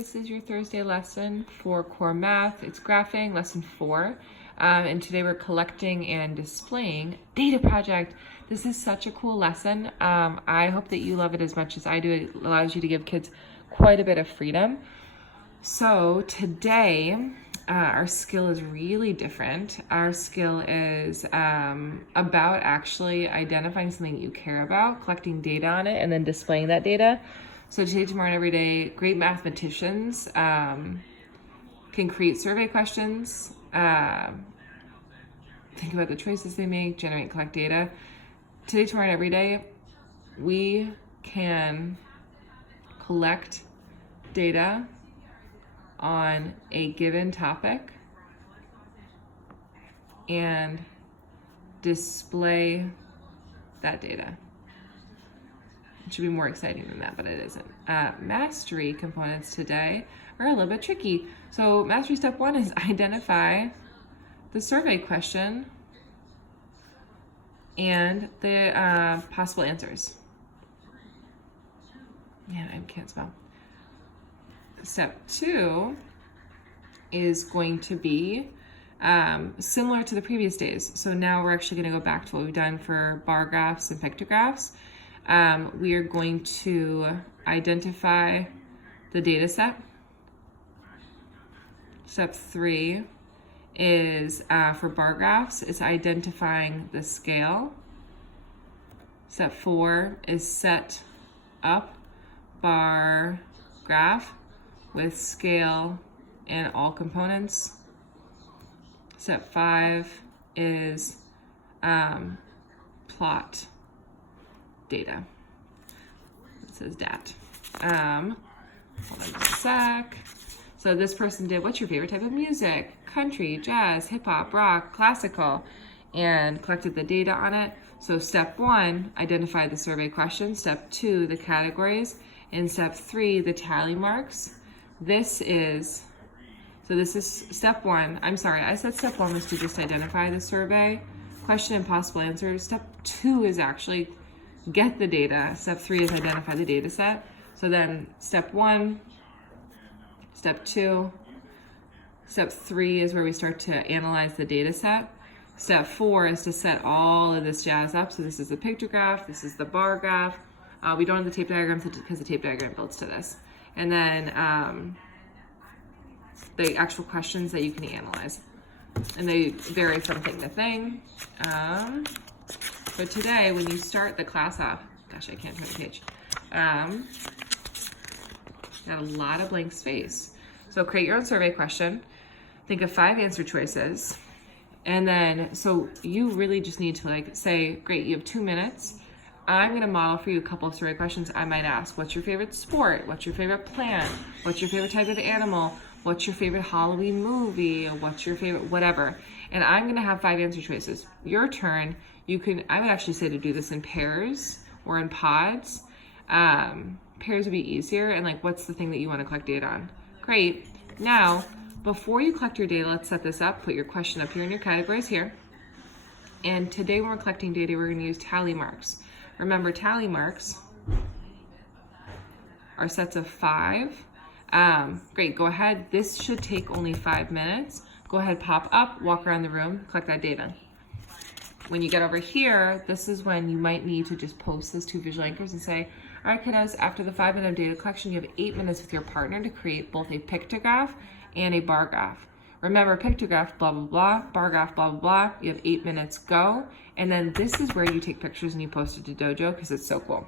this is your Thursday lesson for core math. It's graphing, lesson 4. And today we're collecting and displaying data project. This is such a cool lesson. I hope that you love it as much as I do. It allows you to give kids quite a bit of freedom. So today, our skill is really different. Our skill is about actually identifying something you care about, collecting data on it, and then displaying that data. So today, tomorrow, and every day, great mathematicians can create survey questions, think about the choices they make, generate, collect data. Today, tomorrow, and every day, we can collect data on a given topic and display that data. It should be more exciting than that, but it isn't. Mastery components today are a little bit tricky. So mastery step 1 is identify the survey question and the possible answers. Man, I can't spell. Step 2 is going to be similar to the previous days. So now we're actually going to go back to what we've done for bar graphs and pictographs. We are going to identify the data set. Step 3 is for bar graphs, it's identifying the scale. Step 4 is set up bar graph with scale and all components. Step 5 is plot data. It says dat. Hold on just a sec. So this person did, what's your favorite type of music? Country, jazz, hip hop, rock, classical, and collected the data on it. So step 1, identify the survey question. Step 2, the categories. And step 3, the tally marks. This is step 1. I'm sorry, I said step 1 was to just identify the survey question and possible answers. Step 2 is actually get the data. Step 3 is identify the data set. So then step 1, step 2, step 3 is where we start to analyze the data set. Step 4 is to set all of this jazz up. So this is the pictograph, this is the bar graph. We don't have the tape diagrams because the tape diagram builds to this. And then the actual questions that you can analyze. And they vary from thing to thing. But today, when you start the class off, gosh, I can't turn the page. Got a lot of blank space. So create your own survey question. Think of 5 answer choices. And then, so you really just need to say, great, you have 2 minutes. I'm gonna model for you a couple of survey questions I might ask. What's your favorite sport? What's your favorite plant? What's your favorite type of animal? What's your favorite Halloween movie? What's your favorite whatever? And I'm gonna have 5 answer choices. Your turn, I would actually say to do this in pairs or in pods. Pairs would be easier, and what's the thing that you wanna collect data on? Great, now, before you collect your data, let's set this up. Put your question up here and your categories here. And today when we're collecting data, we're gonna use tally marks. Remember, tally marks are sets of 5. Great, go ahead. This should take only 5 minutes. Go ahead, pop up, walk around the room, collect that data. When you get over here, this is when you might need to just post those 2 visual anchors and say, all right, kiddos, after the 5-minute data collection, you have 8 minutes with your partner to create both a pictograph and a bar graph. Remember, pictograph, blah, blah, blah, bar graph, blah, blah, blah. You have 8 minutes, go. And then this is where you take pictures and you post it to Dojo because it's so cool.